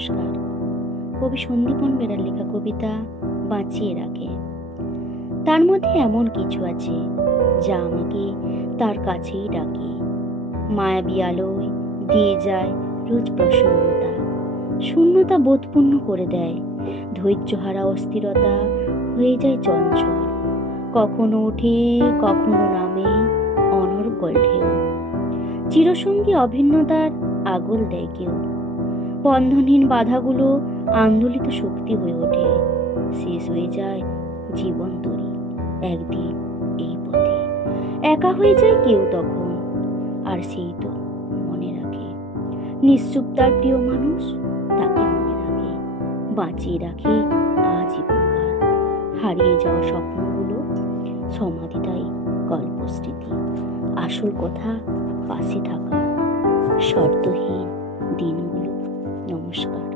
নমস্কার। কবি সন্দীপন বেরার লেখা কবিতা বাঁচিয়ে রাখে। তার মধ্যে এমন কিছু আছে যা আমাকে তার কাছেই ডাকে। মায়াবী আলোয় দিয়ে যায় রোজ প্রসন্নতা, শূন্যতা বোধপূর্ণ করে দেয়। ধৈর্যহারা অস্থিরতা হয়ে যায় চঞ্চল, কখনো ওঠে কখনো নামে অনর্গল ঢেউ। চিরসঙ্গী অভিন্নতার আগল দেয় কেউ, বন্ধনহীন বাধাগুলো আন্দোলিত শক্তি হয়ে ওঠে। শেষ হয়ে যায় জীবন তরি একদিন এই পথে, একা হয়ে যায় কেউ তখন, আর সেই তো মনে রাখে। নিশ্চুপ তার প্রিয় মানুষ তাকে মনে রাখে, বাঁচিয়ে রাখে আজীবনকাল। হারিয়ে যাওয়া স্বপ্নগুলো সমাধি দেয় গল্প স্মৃতি। আসল কথা পাশে থাকা শর্তহীন দিনগুলো। নমস্কার।